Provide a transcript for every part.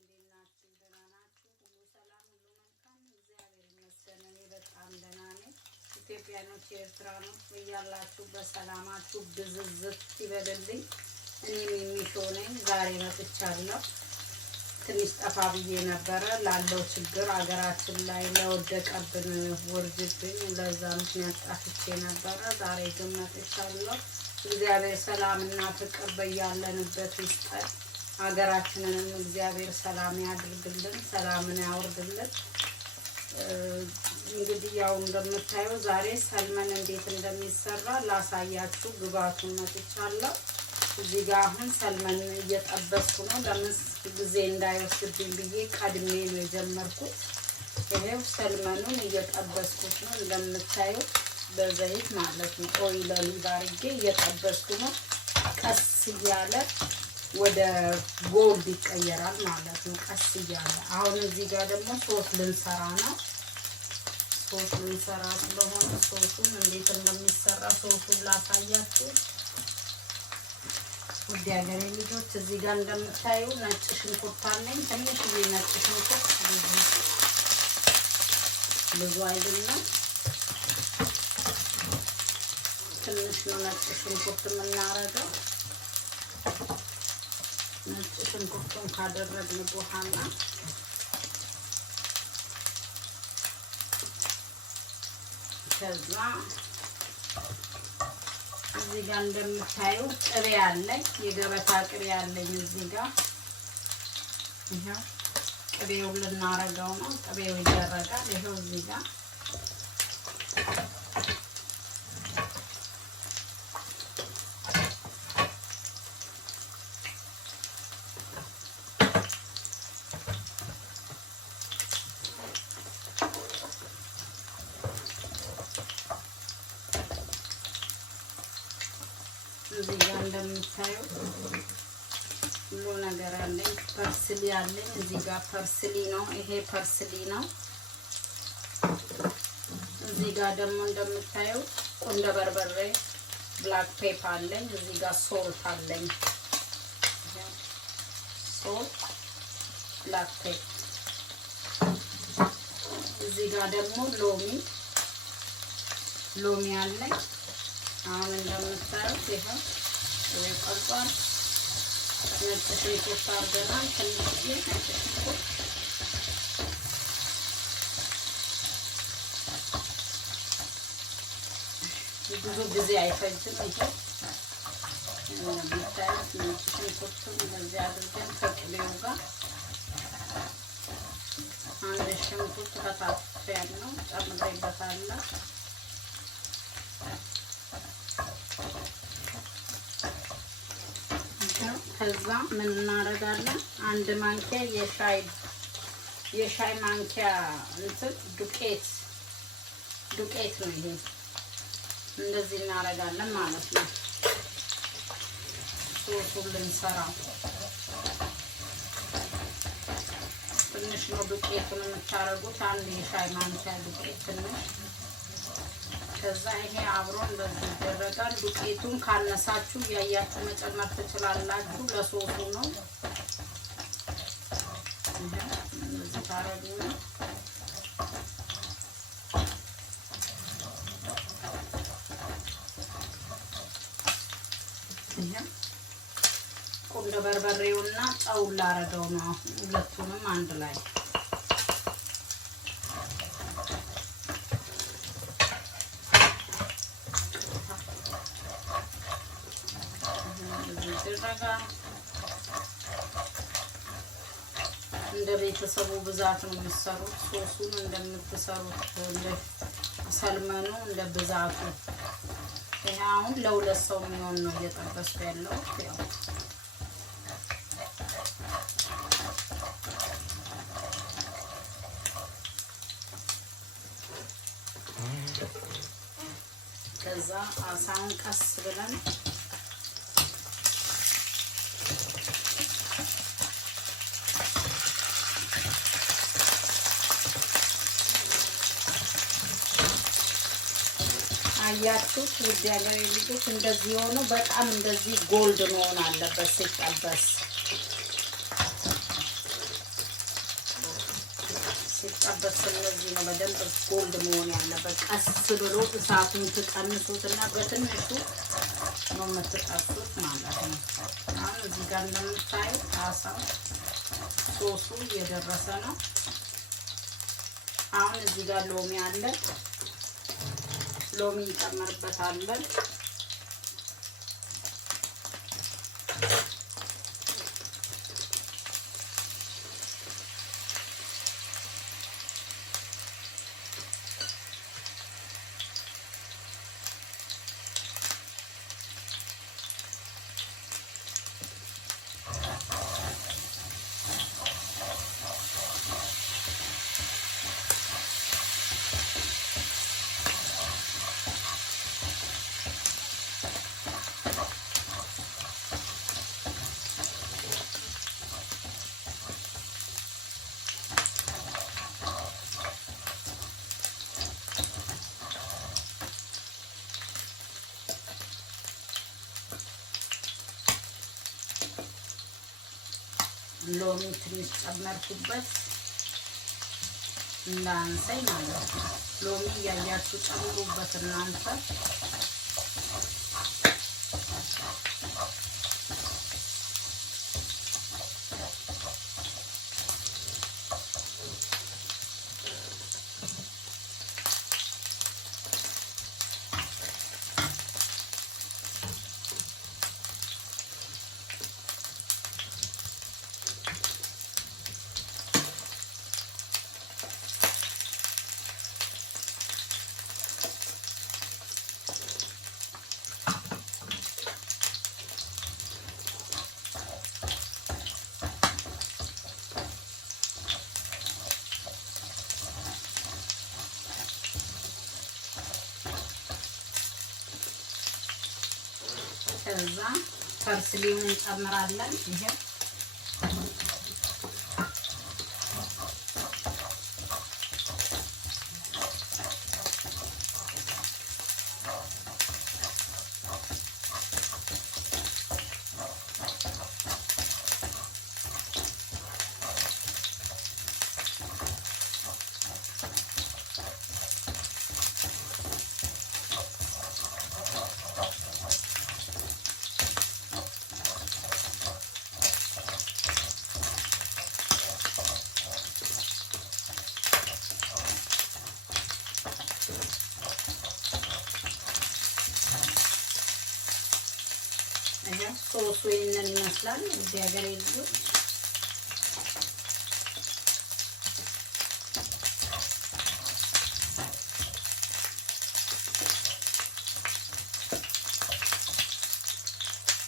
እንዴት ናችሁ? ደህና ናችሁ? ሁሉ ሰላም፣ ሁሉ መልካም፣ እግዚአብሔር ይመስገን። እኔ በጣም ደህና ነኝ። ኢትዮጵያኖች፣ ኤርትራኖች በያላችሁ በሰላማችሁ ብዝዝት ይበልልኝ። እኔም የሚሾው ነኝ። ዛሬ መጥቻለሁ። ትንሽ ጠፋ ብዬ ነበረ ላለው ችግር አገራችን ላይ ለወደቀብን ወርጅብኝ፣ ለዛ ምክንያት ጠፍቼ ነበረ። ዛሬ ግን መጥቻለሁ። እግዚአብሔር ሰላምና ፍቅር በያለንበት ይስጠን። ሀገራችንንም እግዚአብሔር ሰላም ያድርግልን፣ ሰላምን ያወርድልን። እንግዲህ ያው እንደምታዩ ዛሬ ሰልመን እንዴት እንደሚሰራ ላሳያችሁ ግብአቱን መጥቻለሁ። እዚህ ጋር አሁን ሰልመን እየጠበስኩ ነው። ለምን ጊዜ እንዳይወስድብኝ ብዬ ቀድሜ ነው የጀመርኩት። ይሄው ሰልመኑን እየጠበስኩት ነው እንደምታዩ በዘይት ማለት ነው። ኦይል አድርጌ እየጠበስኩ ነው። ቀስ እያለ ወደ ጎልድ ይቀየራል ማለት ነው። ቀስ እያለ አሁን እዚህ ጋር ደግሞ ሶስ ልንሰራ ነው። ሶስ ልንሰራ ስለሆነ ሶሱን እንዴት እንደሚሰራ ሶሱን ላሳያችሁ። ውድ ሀገሬ ልጆች እዚህ ጋር እንደምታዩ ነጭ ሽንኩርት አለኝ። ትንሽዬ ነጭ ሽንኩርት ብዙ አይደለም፣ ትንሽ ነው ነጭ ሽንኩርት የምናረገው። ነጭ ሽንኩርቱን ካደረግን በኋላ ከዛ እዚህ ጋር እንደምታዩ ቅቤ አለኝ፣ የገበታ ቅቤ አለኝ እዚህ ጋር። ይሄው ቅቤው ልናረጋው ነው። ቅቤው ይደረጋል። ይሄው እዚህ ጋር እዚህ ጋር እንደምታዩ ሁሉ ነገር አለኝ። ፐርስሊ አለኝ እዚህ ጋር ፐርስሊ ነው። ይሄ ፐርስሊ ነው። እዚህ ጋር ደግሞ እንደምታዩ ቁንደ በርበሬ ብላክ ፔፐር አለኝ። እዚህ ጋር ሶልት አለኝ። ሶልት ብላክ ፔፐር። እዚህ ጋር ደግሞ ሎሚ አለኝ። አሁን እንደምታዩት ይሄው ቆርጧል። ነጭ ሽንኩርት አድርገናል። ትንሽዬ ነጭ ሽንኩርት ብዙ ጊዜ አይፈጅም። ይሄው እንደምታዩት ነጭ ሽንኩርቱን እንደዚህ አድርገን ከቅቤው ጋር አንድ ሽንኩርት ከታተፈ ያለው ጨምሬበታለሁ። ከዛ ምን እናደርጋለን? አንድ ማንኪያ የሻይ ማንኪያ እንትን ዱቄት ነው። ይሄ እንደዚህ እናደርጋለን ማለት ነው። ሶሱን ልንሰራው ትንሽ ነው ዱቄቱን የምታደርጉት፣ አንድ የሻይ ማንኪያ ዱቄት ትንሽ። ከዛ ይሄ አብሮ እንደዚህ ይደረጋል። ዱቄቱን ካነሳችሁ ያያችሁ መጨመር ትችላላችሁ። ለሶሱ ነው። እንደዚህ ታረጉና ቁንደ በርበሬውና ጨው ላረገው ነው። ሁለቱንም አንድ ላይ እንደ ቤተሰቡ ብዛት ነው የሚሰሩት። ሶሱን እንደምትሰሩት እንደ ሰልመኑ እንደ ብዛቱ። ይሄ አሁን ለሁለት ሰው የሚሆን ነው እየጠበስኩ ያለው። ያው ከዛ አሳውን ቀስ ብለን አያችሁት? ውድ ሀገሬ ልጆች እንደዚህ ሆኖ በጣም እንደዚህ ጎልድ መሆን አለበት ሲጠበስ። ሲጠበስ ስለዚህ ነው በደንብ ጎልድ መሆን ያለበት። ቀስ ብሎ እሳቱን ትቀንሱትና በትንሹ ነው የምትጠብሱት ማለት ነው። አሁን እዚህ ጋር እንደምታዩት አሳው ሶሱ እየደረሰ ነው። አሁን እዚህ ጋር ሎሚ አለ። ሎሚ እንጨምርበታለን። ሎሚ ትንሽ ጨመርኩበት እንዳንሰኝ ማለት ነው። ሎሚ እያያችሁ ጨምሩበት እናንተ። ከዛ ፐርስሊውን እንጨምራለን። ይሄ ሶሱ ይሄንን ይመስላል። እዚህ ሀገር ልጆች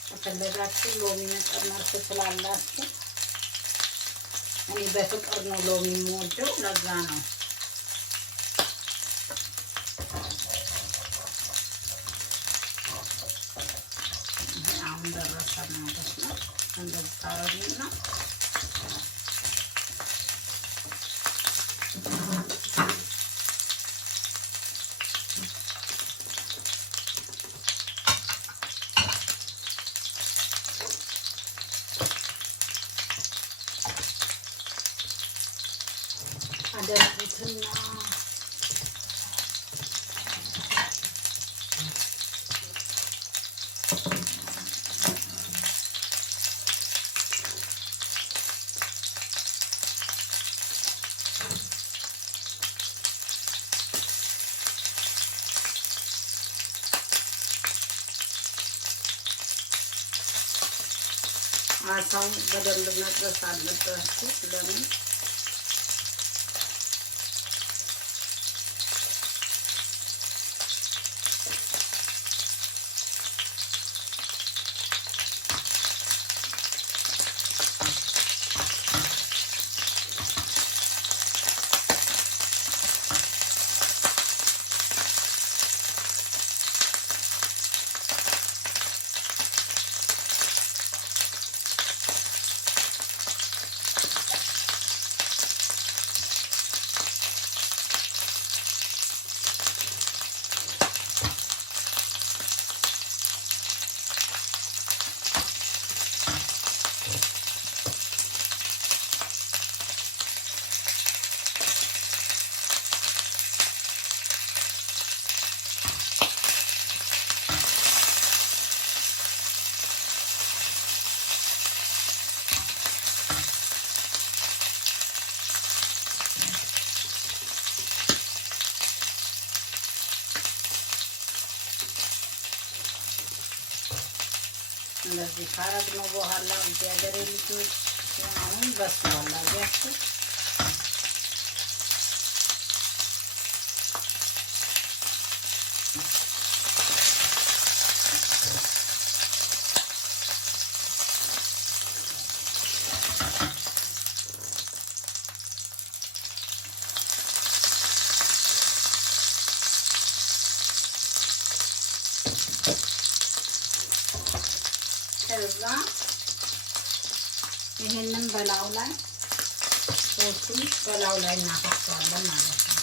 ከፈለጋችሁ ሎሚ መጨመር ትችላላችሁ። እኔ በፍቅር ነው ሎሚ የምወደው፣ ለዛ ነው። ደረሰ ማለት ነው። እንደዚህ ታረጉና አደርጉትና አሳው በደንብ መድረስ አለባችሁ። ለምን እንደዚህ ካረግነው በኋላ እዚህ ሀገር ልጆች አሁን በስሏል አያችሁ። ከዛ ይሄንን በላው ላይ ሶሱን በላው ላይ እናፈሰዋለን ማለት ነው።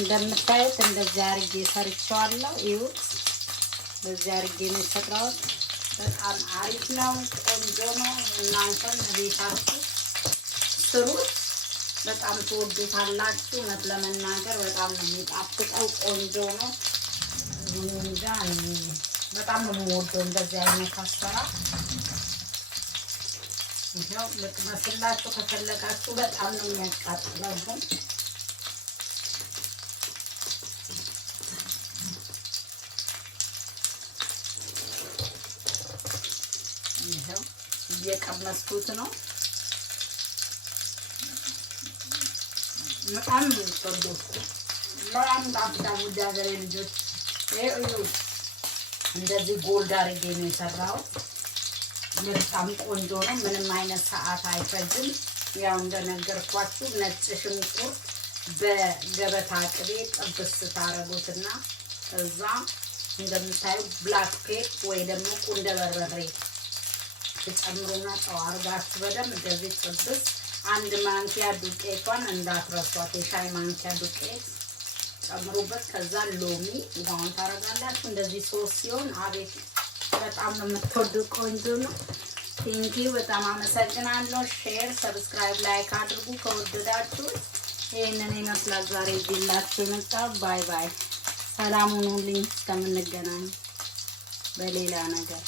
እንደምታዩት እንደዚህ አርጌ ሰርቼዋለሁ። ይሁት በዚህ አርጌ ነው የሰራሁት። በጣም አሪፍ ነው፣ ቆንጆ ነው። እናንተም ቤታችሁ ስሩት፣ በጣም ትወዱታላችሁ። እውነት ለመናገር በጣም ነው የሚጣፍጠው፣ ቆንጆ ነው። እንጃ በጣም ነው የምወደው እንደዚህ አይነት አሰራር። ይሄው ልቅመስላችሁ ከፈለጋችሁ፣ በጣም ነው የሚያቃጥለው ግን እየቀመስኩት ነው። በጣም ቆንጆ በጣም ጣፍጣ ውድ ሀገሬ ልጆች እንደዚህ ጎልድ አድርጌ ነው የሰራሁት። በጣም ቆንጆ ነው። ምንም አይነት ሰዓት አይፈጅም። ያው እንደነገርኳችሁ ነጭ ሽንኩርት በገበታ ቅቤ ጥብስ ታረጉትና ከዛ እንደምታዩ ብላክ ፔፕ ወይ ደግሞ ቁንደ በርበሬ ተጨምሩና ጨው አርጋችሁ በደንብ እንደዚህ ጥብስ። አንድ ማንኪያ ዱቄቷን እንዳትረሷት፣ የሻይ ማንኪያ ዱቄት ጨምሩበት። ከዛ ሎሚ ውሃውን ታረጋላችሁ። እንደዚህ ሶስ ሲሆን አቤት በጣም ነው የምትወዱት። ቆንጆ ነው። ቴንኪው በጣም አመሰግናለሁ። ሼር፣ ሰብስክራይብ፣ ላይክ አድርጉ ከወደዳችሁት። ይሄንን ይመስላል ዛሬ ይዤላችሁ የመጣው። ባይ ባይ። ሰላም ሁኑልኝ እስከምንገናኝ በሌላ ነገር